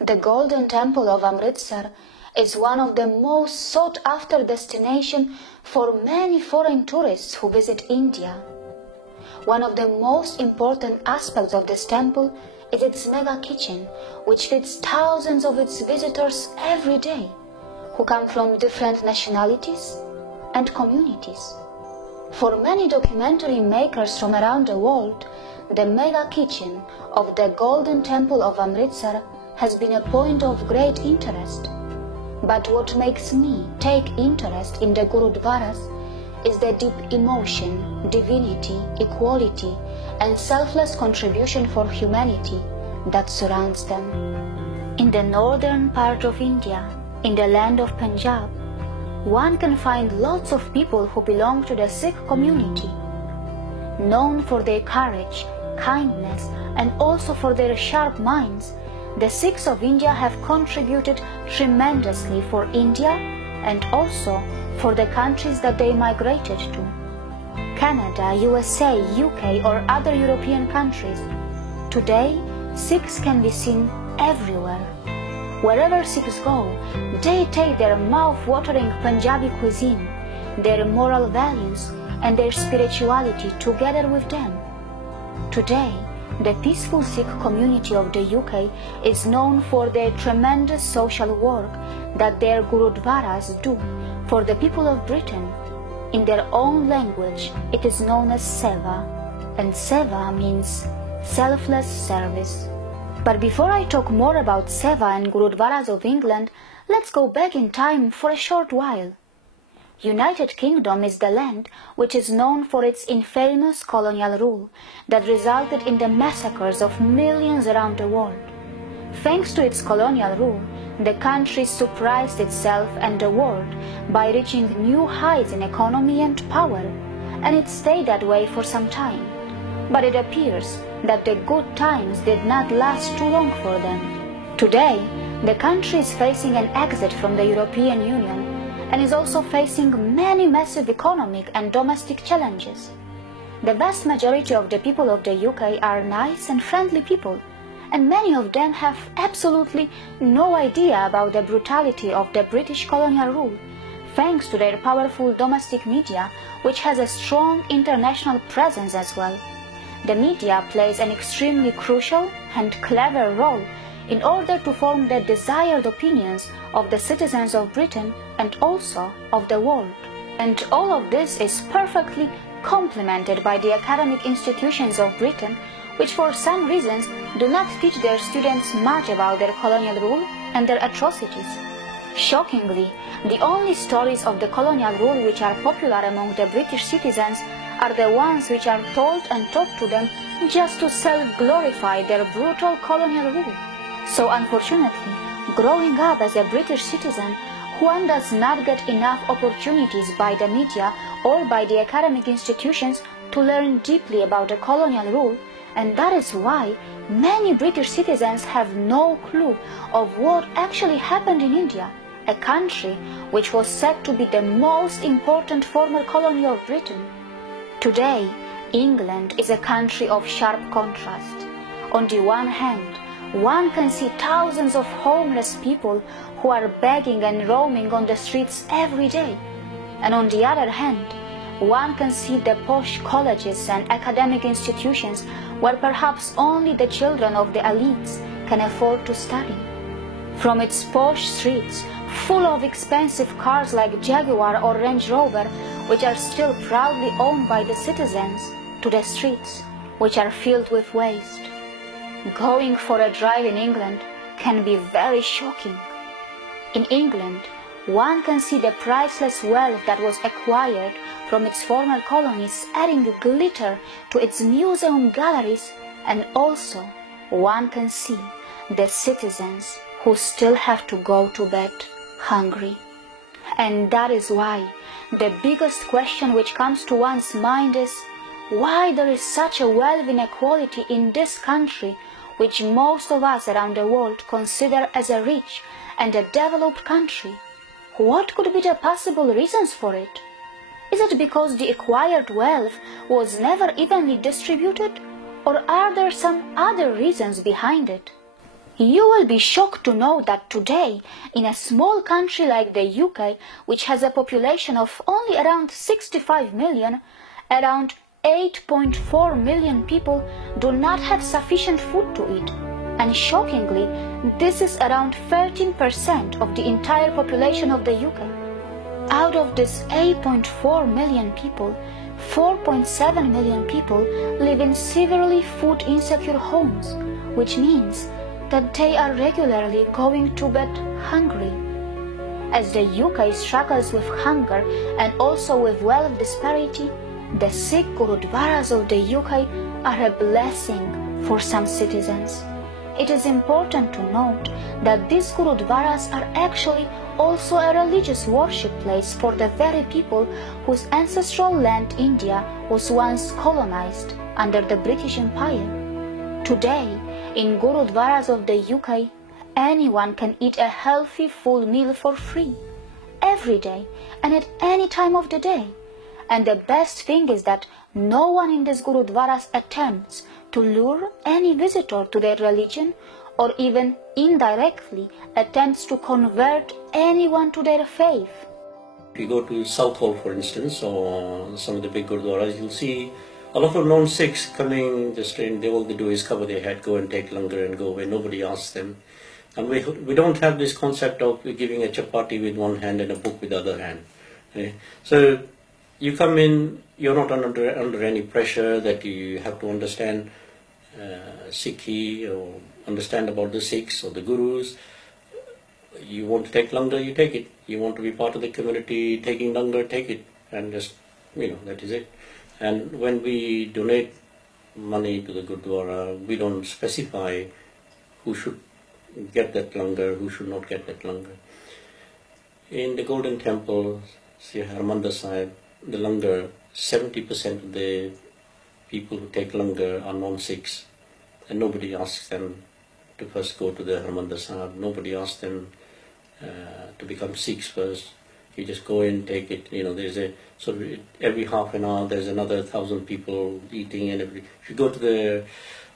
The Golden Temple of Amritsar is one of the most sought-after destinations for many foreign tourists who visit India. One of the most important aspects of this temple is its mega kitchen, which feeds thousands of its visitors every day, who come from different nationalities and communities. For many documentary makers from around the world, the mega kitchen of the Golden Temple of Amritsar has been a point of great interest. But what makes me take interest in the Gurudwaras is the deep emotion, divinity, equality, and selfless contribution for humanity that surrounds them. In the northern part of India, in the land of Punjab, one can find lots of people who belong to the Sikh community. Known for their courage, kindness, and also for their sharp minds, the Sikhs of India have contributed tremendously for India and also for the countries that they migrated to. Canada, USA, UK, or other European countries. Today, Sikhs can be seen everywhere. Wherever Sikhs go, they take their mouth-watering Punjabi cuisine, their moral values, and their spirituality together with them. Today, the peaceful Sikh community of the UK is known for their tremendous social work that their Gurudwaras do for the people of Britain. In their own language, it is known as Seva, and Seva means selfless service. But before I talk more about Seva and Gurudwaras of England, let's go back in time for a short while. United Kingdom is the land which is known for its infamous colonial rule that resulted in the massacres of millions around the world. Thanks to its colonial rule, the country surprised itself and the world by reaching new heights in economy and power, and it stayed that way for some time. But it appears that the good times did not last too long for them. Today, the country is facing an exit from the European Union and is also facing many massive economic and domestic challenges. The vast majority of the people of the UK are nice and friendly people, and many of them have absolutely no idea about the brutality of the British colonial rule, thanks to their powerful domestic media, which has a strong international presence as well. The media plays an extremely crucial and clever role in order to form the desired opinions of the citizens of Britain and also of the world. And all of this is perfectly complemented by the academic institutions of Britain, which for some reasons do not teach their students much about their colonial rule and their atrocities. Shockingly, the only stories of the colonial rule which are popular among the British citizens are the ones which are told and taught to them just to self-glorify their brutal colonial rule. So unfortunately, growing up as a British citizen, one does not get enough opportunities by the media or by the academic institutions to learn deeply about the colonial rule, and that is why many British citizens have no clue of what actually happened in India, a country which was said to be the most important former colony of Britain. Today, England is a country of sharp contrast. On the one hand, one can see thousands of homeless people who are begging and roaming on the streets every day. And on the other hand, one can see the posh colleges and academic institutions where perhaps only the children of the elites can afford to study. From its posh streets, full of expensive cars like Jaguar or Range Rover, which are still proudly owned by the citizens, to the streets, which are filled with waste. Going for a drive in England can be very shocking. In England, one can see the priceless wealth that was acquired from its former colonies adding glitter to its museum galleries, and also one can see the citizens who still have to go to bed hungry. And that is why the biggest question which comes to one's mind is why there is such a wealth inequality in this country, which most of us around the world consider as a rich and a developed country. What could be the possible reasons for it? Is it because the acquired wealth was never evenly distributed, or are there some other reasons behind it? You will be shocked to know that today, in a small country like the UK, which has a population of only around 65 million, around 8.4 million people do not have sufficient food to eat. And shockingly, this is around 13% of the entire population of the UK. Out of this 8.4 million people, 4.7 million people live in severely food insecure homes, which means that they are regularly going to bed hungry. As the UK struggles with hunger and also with wealth disparity, the Sikh Gurudwaras of the UK are a blessing for some citizens. It is important to note that these Gurudwaras are actually also a religious worship place for the very people whose ancestral land India was once colonized under the British Empire. Today, in Gurudwaras of the UK, anyone can eat a healthy full meal for free, every day and at any time of the day. And the best thing is that no one in these Gurudwaras attempts to lure any visitor to their religion or even indirectly attempts to convert anyone to their faith. If you go to South Hall, for instance, or some of the big Gurudwaras, you'll see a lot of non-Sikhs coming just in. All they do is cover their head, go and take langar and go away. Nobody asks them. And we don't have this concept of giving a chapati with one hand and a book with the other hand. So you come in, you're not under any pressure that you have to understand Sikhi or understand about the Sikhs or the Gurus. You want to take langar, you take it. You want to be part of the community taking langar, take it. And just, that is it. And when we donate money to the Gurdwara, we don't specify who should get that langar, who should not get that langar. In the Golden Temple, Sri Harmandir Sahib, the langar, 70% of the people who take langar are non-Sikhs, and nobody asks them to first go to the Harmandir Sahib. Nobody asks them to become Sikhs first. You just go in, take it. Every half an hour there's another 1,000 people eating, and if you go to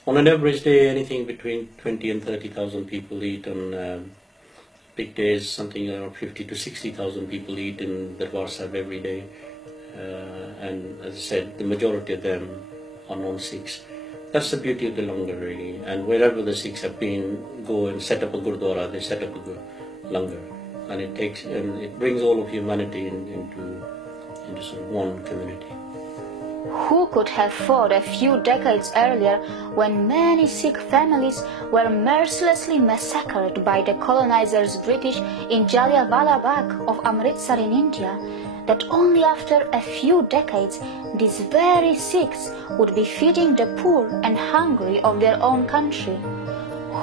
on an average day, anything between 20 and 30,000 people eat. On big days, something around 50 to 60,000 people eat in Darbar Sahib every day. And as I said, the majority of them are non-Sikhs. That's the beauty of the langar, really. And wherever the Sikhs have been, go and set up a Gurdwara, they set up a langar. And it brings all of humanity into sort of one community. Who could have thought a few decades earlier, when many Sikh families were mercilessly massacred by the colonizers British in Jallianwala Bagh of Amritsar in India, that only after a few decades these very Sikhs would be feeding the poor and hungry of their own country?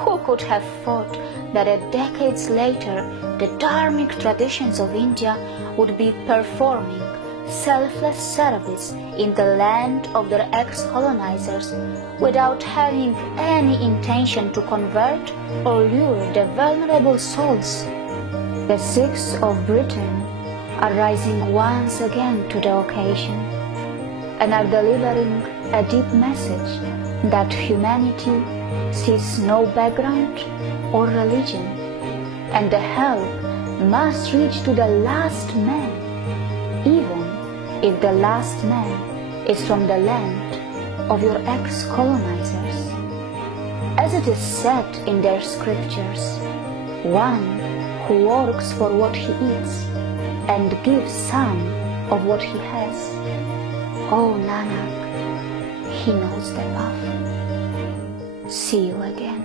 Who could have thought that decades later the dharmic traditions of India would be performing selfless service in the land of their ex-colonizers without having any intention to convert or lure the vulnerable souls? The Sikhs of Britain are rising once again to the occasion and are delivering a deep message that humanity sees no background or religion, and the help must reach to the last man, even if the last man is from the land of your ex-colonizers. As it is said in their scriptures, one who works for what he eats and gives some of what he has, oh Nanak, he knows the path. See you again.